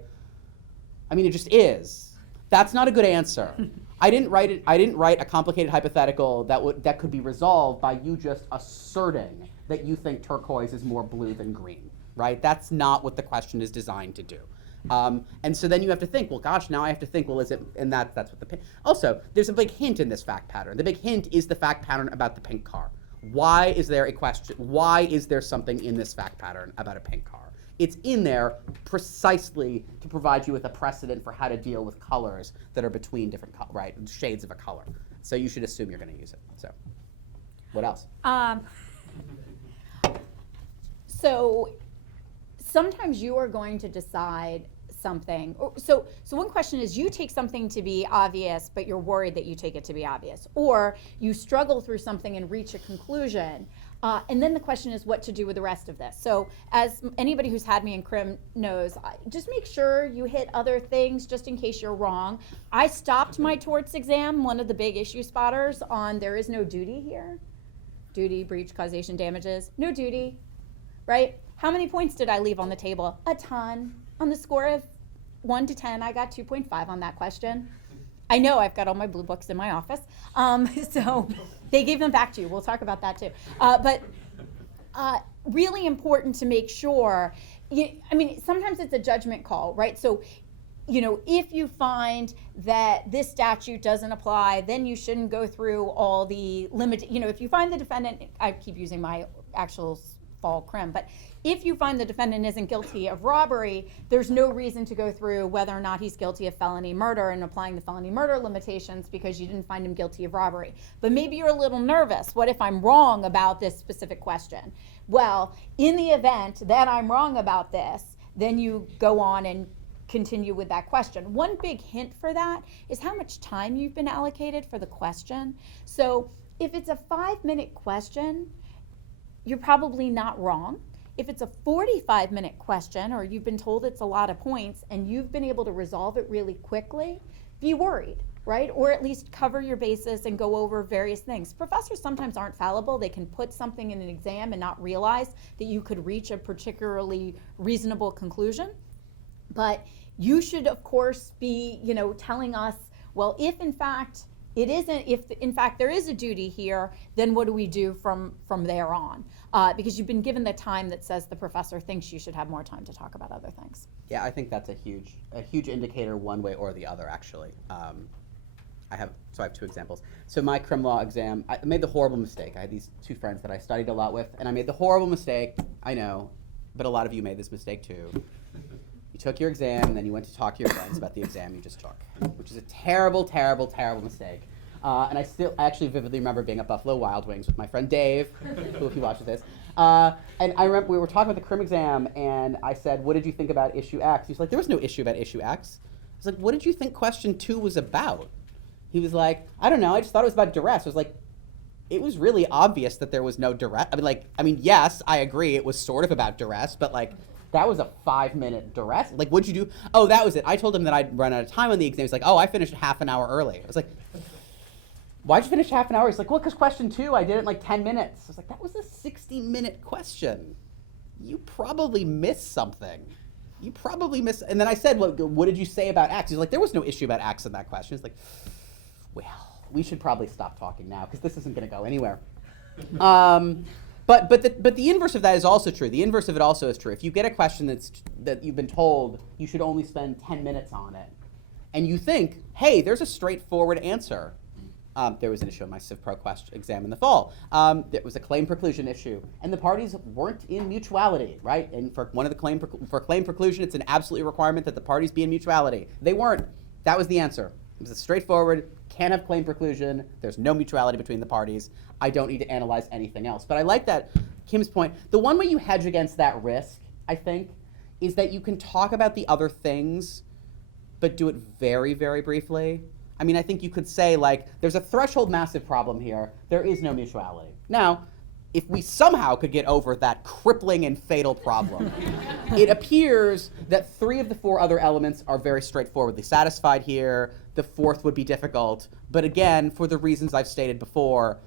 I mean, it just is. That's not a good answer. I didn't write a complicated hypothetical that could be resolved by you just asserting that you think turquoise is more blue than green, right? That's not what the question is designed to do. And so then you have to think, well, gosh, now I have to think, well, is it, and that's what the, also, there's a big hint in this fact pattern. The big hint is the fact pattern about the pink car. Why is there a question, why is there something in this fact pattern about a pink car? It's in there precisely to provide you with a precedent for how to deal with colors that are between different shades of a color. So you should assume you're going to use it. So, what else? So sometimes you are going to decide something. So one question is, you take something to be obvious, but you're worried that you take it to be obvious. Or you struggle through something and reach a conclusion. And then the question is what to do with the rest of this. So as anybody who's had me in crim knows, just make sure you hit other things just in case you're wrong. I stopped my torts exam, one of the big issue spotters, on there is no duty here. Duty, breach, causation, damages, no duty, right? How many points did I leave on the table? A ton. On the score of 1 to 10, I got 2.5 on that question. I know I've got all my blue books in my office. So they gave them back to you. We'll talk about that too. But really important to make sure, I mean, sometimes it's a judgment call, right? So, if you find that this statute doesn't apply, then you shouldn't go through all the if you find the defendant, I keep using my actual fall crim, but if you find the defendant isn't guilty of robbery, there's no reason to go through whether or not he's guilty of felony murder and applying the felony murder limitations because you didn't find him guilty of robbery. But maybe you're a little nervous. What if I'm wrong about this specific question? Well, in the event that I'm wrong about this, then you go on and continue with that question. One big hint for that is how much time you've been allocated for the question. So if it's a 5-minute question, you're probably not wrong. If it's a 45-minute question, or you've been told it's a lot of points and you've been able to resolve it really quickly, be worried, right? Or at least cover your bases and go over various things. Professors sometimes aren't fallible. They can put something in an exam and not realize that you could reach a particularly reasonable conclusion. But you should, of course, be, telling us, well, if in fact there is a duty here, then what do we do from there on? Because you've been given the time that says the professor thinks you should have more time to talk about other things. Yeah, I think that's a huge indicator one way or the other, actually. I have 2 examples. So my crim law exam, I made the horrible mistake. I had these 2 friends that I studied a lot with, and I made the horrible mistake, I know, but a lot of you made this mistake too. You took your exam, and then you went to talk to your friends about the exam you just took, which is a terrible, terrible, terrible mistake. And I actually vividly remember being at Buffalo Wild Wings with my friend Dave, who, if he watches this. And I remember we were talking about the crim exam, and I said, what did you think about issue X? He's like, there was no issue about issue X. I was like, what did you think question 2 was about? He was like, I don't know, I just thought it was about duress. I was like, it was really obvious that there was no duress. I mean, yes, I agree, it was sort of about duress, but that was a 5-minute duress. What'd you do? Oh, that was it. I told him that I'd run out of time on the exam. He's like, oh, I finished half an hour early. I was like, why'd you finish half an hour? He's like, well, because question 2, I did it in 10 minutes. I was like, that was a 60-minute question. You probably missed something. And then I said, well, what did you say about X? He's like, there was no issue about X in that question. He's like, well, we should probably stop talking now because this isn't going to go anywhere. But the inverse of that is also true. The inverse of it also is true. If you get a question that you've been told you should only spend 10 minutes on it, and you think, hey, there's a straightforward answer. There was an issue on my Civ Pro exam in the fall. It was a claim preclusion issue, and the parties weren't in mutuality, right? And for claim preclusion, it's an absolute requirement that the parties be in mutuality. They weren't. That was the answer. It was a straightforward, can't have claim preclusion, there's no mutuality between the parties, I don't need to analyze anything else. But I like that, Kim's point. The one way you hedge against that risk, I think, is that you can talk about the other things but do it very, very briefly. I mean, I think you could say, like, there's a threshold massive problem here. There is no mutuality. Now, if we somehow could get over that crippling and fatal problem, it appears that 3 of the 4 other elements are very straightforwardly satisfied here. The 4th would be difficult. But again, for the reasons I've stated before,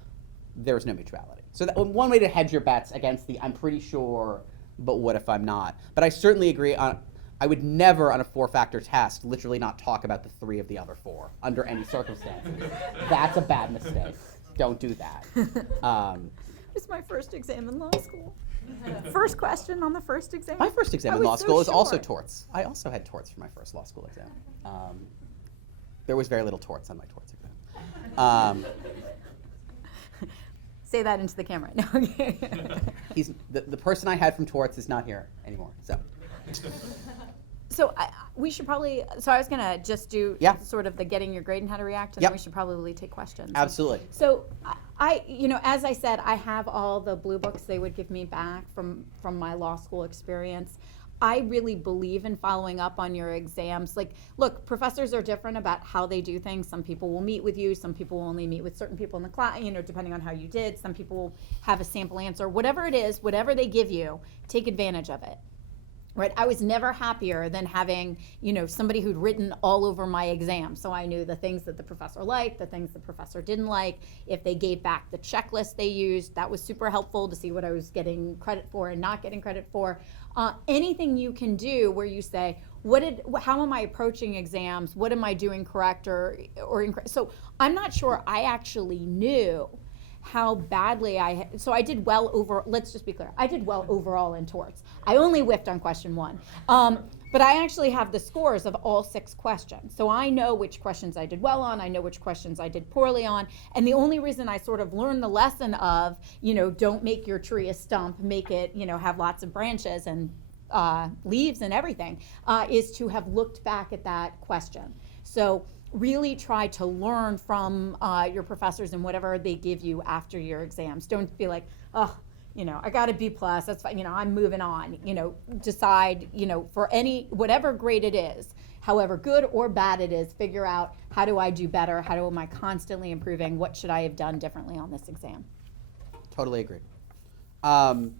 there's no mutuality. So that, one way to hedge your bets against the I'm pretty sure, but what if I'm not? But I certainly agree on, I would never on a 4-factor test literally not talk about the 3 of the other 4 under any circumstances. That's a bad mistake. Don't do that. It's my first exam in law school. First question on the first exam. My first exam in law school is also torts. I also had torts for my first law school exam. There was very little torts on my torts exam. Say that into the camera. No. He's the person I had from torts is not here anymore. So we should probably. So I was gonna just do sort of the getting your grade and how to react, and then we should probably take questions. Absolutely. So as I said, I have all the blue books they would give me back from my law school experience. I really believe in following up on your exams. Like, look, professors are different about how they do things. Some people will meet with you. Some people will only meet with certain people in the class, depending on how you did. Some people will have a sample answer. Whatever it is, whatever they give you, take advantage of it. Right? I was never happier than having, somebody who'd written all over my exam. So I knew the things that the professor liked, the things the professor didn't like. If they gave back the checklist they used, that was super helpful to see what I was getting credit for and not getting credit for. Anything you can do where you say, how am I approaching exams? What am I doing correct or incorrect? So I'm not sure I actually knew how badly so I did well let's just be clear, I did well overall in torts. I only whiffed on question 1. But I actually have the scores of all 6 questions. So I know which questions I did well on, I know which questions I did poorly on, and the only reason I sort of learned the lesson of, don't make your tree a stump, make it, have lots of branches and leaves and everything, is to have looked back at that question. So really try to learn from your professors and whatever they give you after your exams. Don't be like, I got a B+, that's fine, I'm moving on. Decide, for whatever grade it is, however good or bad it is, figure out, how do I do better? How am I constantly improving? What should I have done differently on this exam? Totally agree. And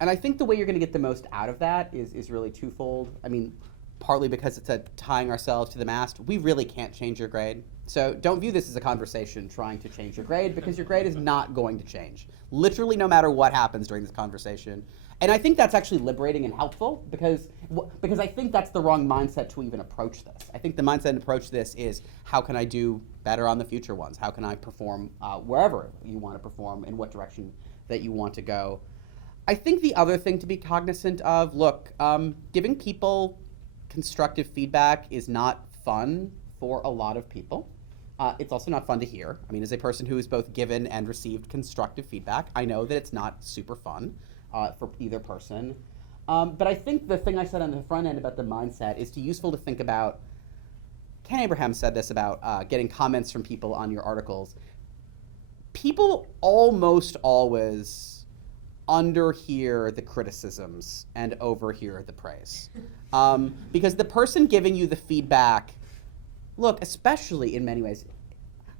I think the way you're going to get the most out of that is really twofold. I mean, partly because it's tying ourselves to the mast. We really can't change your grade. So don't view this as a conversation trying to change your grade, because your grade is not going to change. Literally no matter what happens during this conversation. And I think that's actually liberating and helpful, because I think that's the wrong mindset to even approach this. I think the mindset to approach this is, how can I do better on the future ones? How can I perform wherever you want to perform, in what direction that you want to go? I think the other thing to be cognizant of, look, giving people constructive feedback is not fun for a lot of people. It's also not fun to hear. I mean, as a person who has both given and received constructive feedback, I know that it's not super fun for either person. But I think the thing I said on the front end about the mindset is useful to think about. Ken Abraham said this about getting comments from people on your articles. People almost always underhear the criticisms and overhear the praise. Because the person giving you the feedback, look, especially in many ways,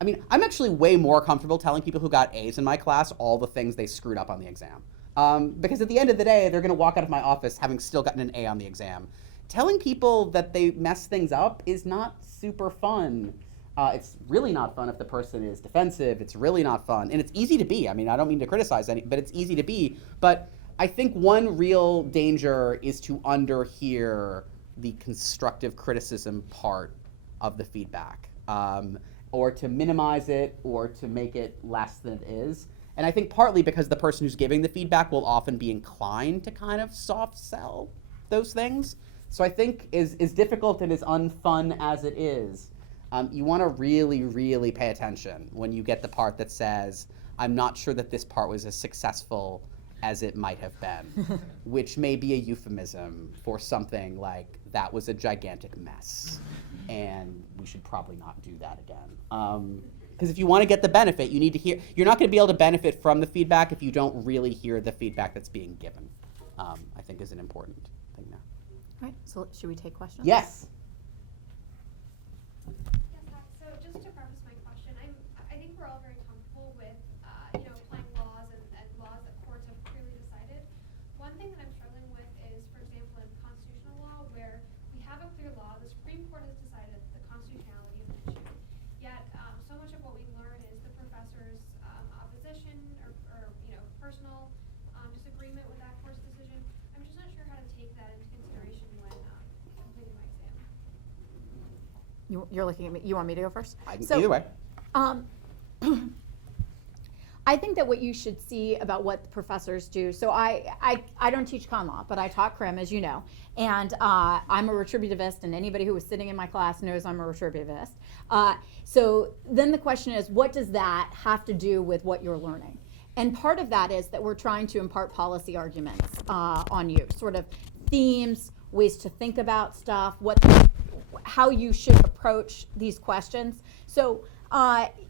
I mean, I'm actually way more comfortable telling people who got A's in my class all the things they screwed up on the exam. Because at the end of the day, they're going to walk out of my office having still gotten an A on the exam. Telling people that they mess things up is not super fun. It's really not fun if the person is defensive. It's really not fun. And it's easy to be. I mean, I don't mean to criticize any, but it's easy to be. But I think one real danger is to underhear the constructive criticism part of the feedback, or to minimize it, or to make it less than it is. And I think partly because the person who's giving the feedback will often be inclined to kind of soft sell those things. So I think as difficult and as unfun as it is, you want to really, really pay attention when you get the part that says, I'm not sure that this part was as successful as it might have been, which may be a euphemism for something like, that was a gigantic mess, and we should probably not do that again. Because if you want to get the benefit, you need to hear, you're not going to be able to benefit from the feedback if you don't really hear the feedback that's being given, I think is an important thing now. All right, so should we take questions? Yes. You're looking at me. You want me to go first? Either way. Um, I think that what you should see about what the professors do, so I don't teach con law, but I taught crim, as you know, and I'm a retributivist, and anybody who was sitting in my class knows I'm a retributivist. So then the question is, what does that have to do with what you're learning? And part of that is that we're trying to impart policy arguments on you, sort of themes, ways to think about stuff, how you should approach these questions. So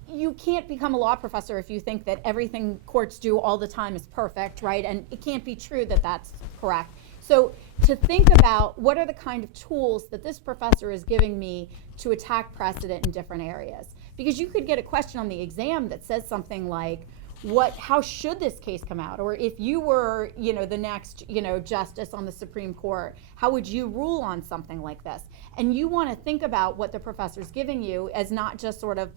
you can't become a law professor if you think that everything courts do all the time is perfect, right? And it can't be true that that's correct. So to think about what are the kind of tools that this professor is giving me to attack precedent in different areas. Because you could get a question on the exam that says something like, how should this case come out? Or if you were, the next, justice on the Supreme Court, how would you rule on something like this? And you want to think about what the professor's giving you as not just sort of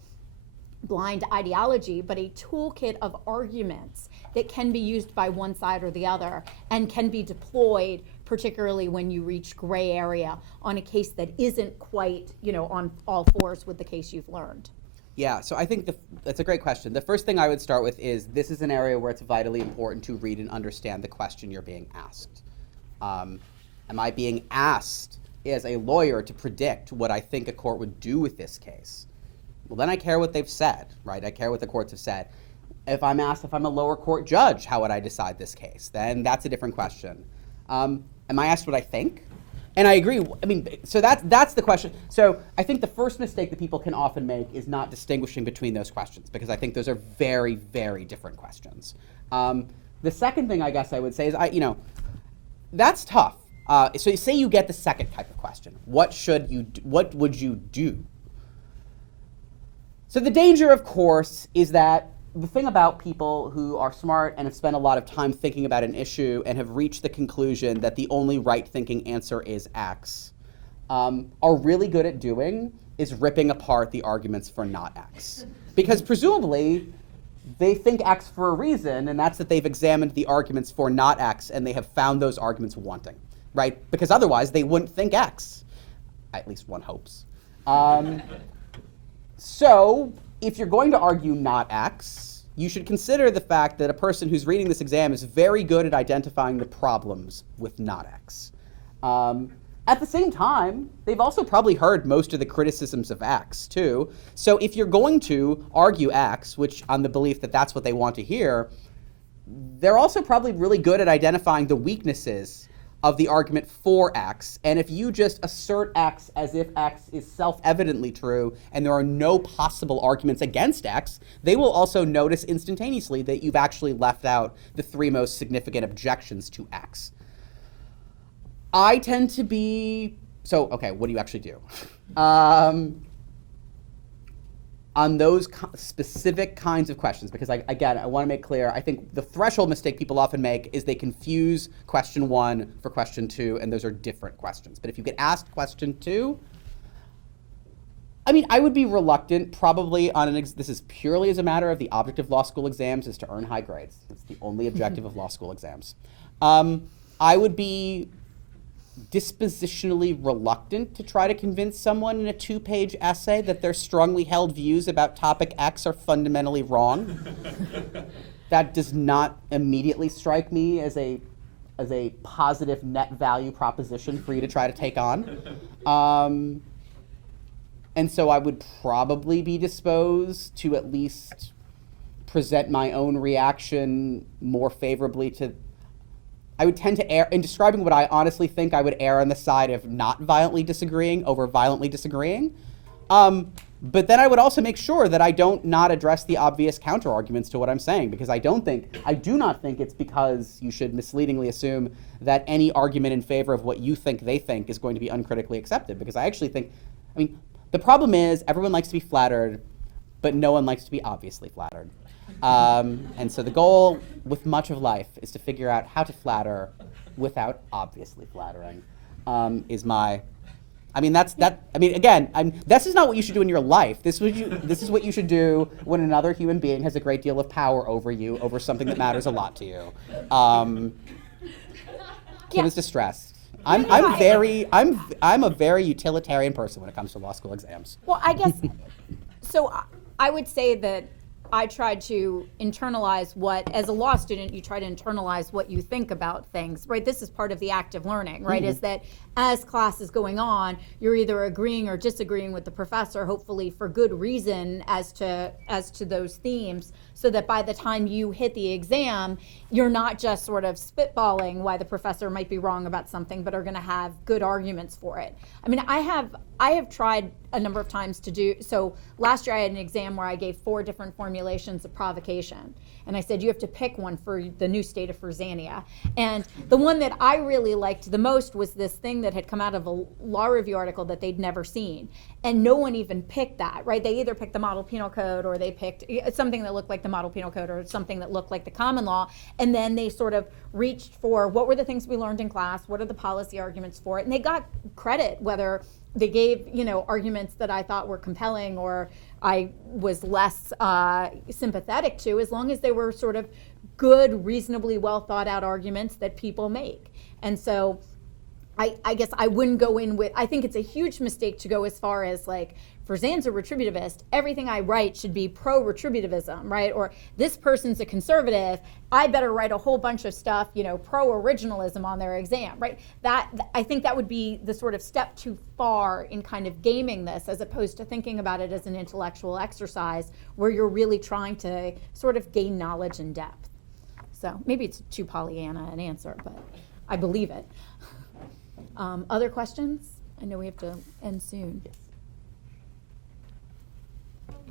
blind ideology, but a toolkit of arguments that can be used by one side or the other and can be deployed, particularly when you reach gray area on a case that isn't quite, on all fours with the case you've learned. Yeah, so I think that's a great question. The first thing I would start with is this is an area where it's vitally important to read and understand the question you're being asked. Am I being asked as a lawyer to predict what I think a court would do with this case? Well, then I care what they've said, right? I care what the courts have said. If I'm asked if I'm a lower court judge, how would I decide this case? Then that's a different question. Am I asked what I think? And I agree. So that's the question. So I think the first mistake that people can often make is not distinguishing between those questions, because I think those are very, very different questions. The second thing I guess I would say is, that's tough. So say you get the second type of question. What would you do? So the danger, of course, is that the thing about people who are smart and have spent a lot of time thinking about an issue and have reached the conclusion that the only right thinking answer is X, are really good at doing is ripping apart the arguments for not X. Because presumably, they think X for a reason, and that's that they've examined the arguments for not X and they have found those arguments wanting, right? Because otherwise, they wouldn't think X. At least one hopes. So, if you're going to argue not X, you should consider the fact that a person who's reading this exam is very good at identifying the problems with not X. At the same time, they've also probably heard most of the criticisms of X, too. So if you're going to argue X, which on the belief that that's what they want to hear, they're also probably really good at identifying the weaknesses of the argument for X, and if you just assert X as if X is self-evidently true and there are no possible arguments against X, they will also notice instantaneously that you've actually left out the three most significant objections to X. I tend to be, okay, what do you actually do? On those specific kinds of questions, because I want to make clear, I think the threshold mistake people often make is they confuse question 1 for question 2, and those are different questions. But if you get asked question 2, I would be reluctant probably on this is purely as a matter of the objective of law school exams is to earn high grades. It's the only objective of law school exams. I would be dispositionally reluctant to try to convince someone in a 2-page essay that their strongly held views about topic X are fundamentally wrong. That does not immediately strike me as a positive net value proposition for you to try to take on. And so I would probably be disposed to at least present my own reaction more favorably to. I would tend to err, in describing what I honestly think, I would err on the side of not violently disagreeing over violently disagreeing. But then I would also make sure that I don't not address the obvious counter-arguments to what I'm saying, because I do not think it's because you should misleadingly assume that any argument in favor of what you think they think is going to be uncritically accepted, because I actually think, the problem is everyone likes to be flattered, but no one likes to be obviously flattered. And so the goal with much of life is to figure out how to flatter without obviously flattering, is my, this is not what you should do in your life. This is what you should do when another human being has a great deal of power over you, over something that matters a lot to you. Kim is distressed. I'm a very utilitarian person when it comes to law school exams. Well, I guess, so I would say that I tried to internalize as a law student, you try to internalize what you think about things, right? This is part of the active learning, right? Is that as class is going on, you're either agreeing or disagreeing with the professor, hopefully for good reason as to those themes, so that by the time you hit the exam, you're not just sort of spitballing why the professor might be wrong about something, but are going to have good arguments for it. I mean, I have tried a number of times to do, so last year I had an exam where I gave 4 different formulations of provocation. And I said, you have to pick one for the new state of Ferzania. And the one that I really liked the most was this thing that had come out of a law review article that they'd never seen. And no one even picked that, right? They either picked the model penal code, or they picked something that looked like the model penal code, or something that looked like the common law. And then they sort of reached for, what were the things we learned in class? What are the policy arguments for it? And they got credit, whether they gave, arguments that I thought were compelling or I was less sympathetic to, as long as they were sort of good, reasonably well thought out arguments that people make. And so I guess I wouldn't go in with, I think it's a huge mistake to go as far as like, Ferzan's a retributivist, everything I write should be pro-retributivism, right? Or this person's a conservative, I better write a whole bunch of stuff, pro-originalism on their exam, right? I think that would be the sort of step too far in kind of gaming this, as opposed to thinking about it as an intellectual exercise where you're really trying to sort of gain knowledge in depth. So maybe it's too Pollyanna an answer, but I believe it. Other questions? I know we have to end soon.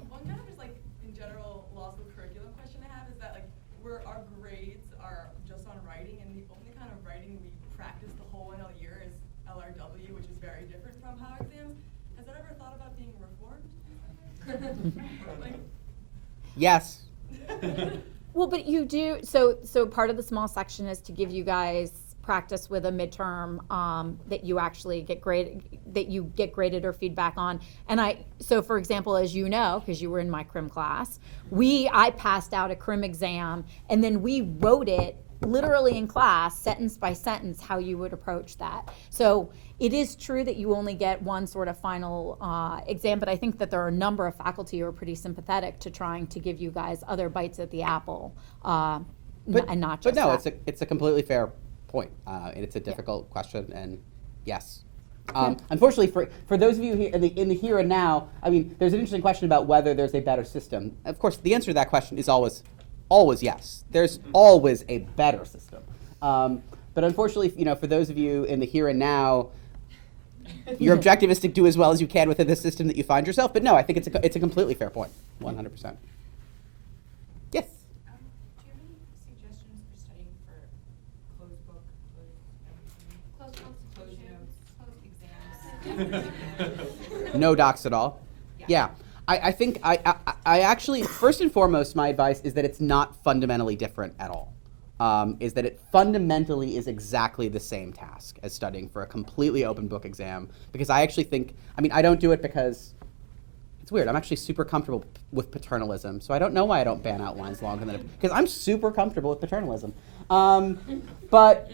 One kind of just like in general law school curriculum question I have is that like where our grades are just on writing, and the only kind of writing we practice the whole NL year is LRW, which is very different from how exams. Has that ever thought about being reformed? Yes. Well, but you do, so part of the small section is to give you guys practice with a midterm that you actually get graded or feedback on. And so for example, as you know, because you were in my crim class, I passed out a crim exam, and then we wrote it literally in class, sentence by sentence, how you would approach that. So it is true that you only get one sort of final exam, but I think that there are a number of faculty who are pretty sympathetic to trying to give you guys other bites at the apple, and not just But no, that. it's a completely fair point, and it's a difficult question, and yes. Unfortunately, for those of you here in the here and now, I mean, there's an interesting question about whether there's a better system. Of course, the answer to that question is always yes. There's always a better system. But unfortunately, for those of you in the here and now, your objective is to do as well as you can within the system that you find yourself. But no, I think it's a completely fair point, 100%. Yes. Do you have any suggestions for studying for closed book, closed exams? No docs at all. Yeah. I think I actually, first and foremost, my advice is that it's not fundamentally different at all. Is that it fundamentally is exactly the same task as studying for a completely open book exam. Because I actually think, I don't do it because it's weird. I'm actually super comfortable with paternalism, so I don't know why I don't ban outlines longer than because I'm super comfortable with paternalism. But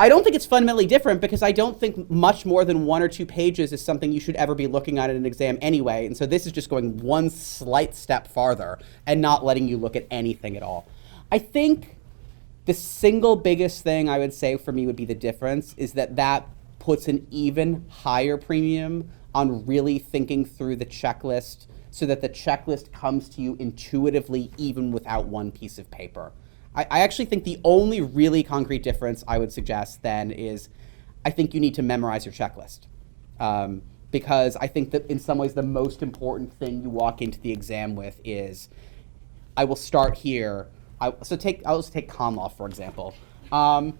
I don't think it's fundamentally different because I don't think much more than 1 or 2 pages is something you should ever be looking at in an exam anyway. And so this is just going one slight step farther and not letting you look at anything at all. I think the single biggest thing I would say for me would be the difference is that puts an even higher premium on really thinking through the checklist so that the checklist comes to you intuitively even without one piece of paper. I actually think the only really concrete difference I would suggest then is I think you need to memorize your checklist. Because I think that in some ways the most important thing you walk into the exam with is, I will start here. I'll just take con law, for example. The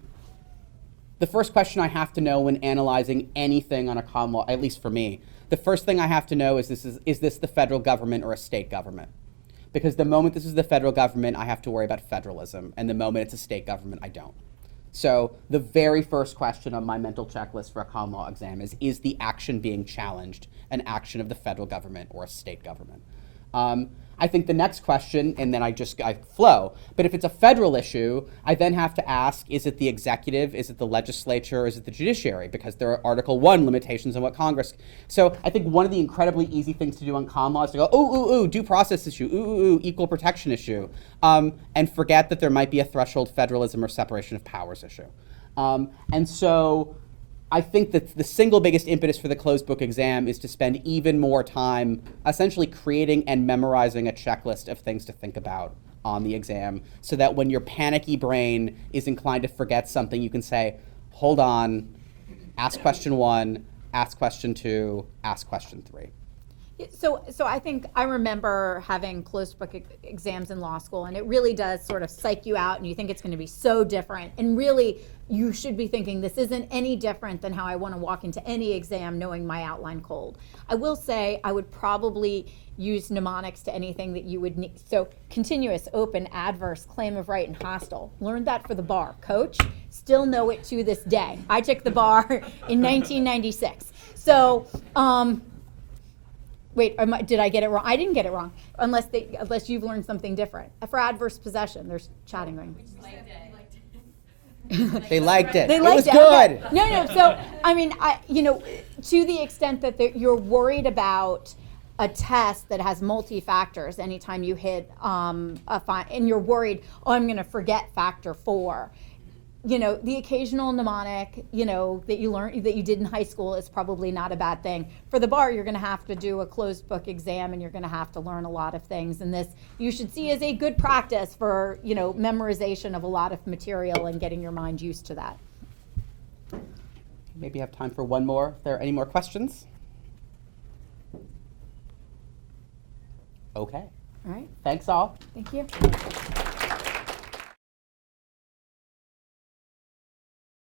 first question I have to know when analyzing anything on a con law, at least for me, the first thing I have to know is this the federal government or a state government? Because the moment this is the federal government, I have to worry about federalism, and the moment it's a state government, I don't. So the very first question on my mental checklist for a con law exam is the action being challenged an action of the federal government or a state government? I think the next question, and then I flow. But if it's a federal issue, I then have to ask, is it the executive, is it the legislature, is it the judiciary? Because there are Article 1 limitations on what Congress. So I think one of the incredibly easy things to do on common law is to go, ooh, due process issue, ooh, equal protection issue, and forget that there might be a threshold federalism or separation of powers issue. And so I think that the single biggest impetus for the closed book exam is to spend even more time essentially creating and memorizing a checklist of things to think about on the exam, so that when your panicky brain is inclined to forget something, you can say, hold on, ask question 1, ask question 2, ask question 3. So I think I remember having closed book exams in law school, and it really does sort of psych you out, and you think it's going to be so different. And really, you should be thinking this isn't any different than how I want to walk into any exam knowing my outline cold. I will say I would probably use mnemonics to anything that you would need. So continuous, open, adverse, claim of right, and hostile. Learned that for the bar. Coach, still know it to this day. I took the bar in 1996. So, wait, did I get it wrong? I didn't get it wrong, unless you've learned something different. For adverse possession, there's chatting ring. They liked it. They liked it was good. Okay. No. So, I mean, to the extent that you're worried about a test that has multi-factors anytime you hit and you're worried, I'm going to forget factor 4. The occasional mnemonic, that you learned, that you did in high school is probably not a bad thing. For the bar, you're going to have to do a closed book exam, and you're going to have to learn a lot of things. And this you should see as a good practice for, memorization of a lot of material and getting your mind used to that. Maybe have time for one more. If there are any more questions? Okay. All right. Thanks all. Thank you.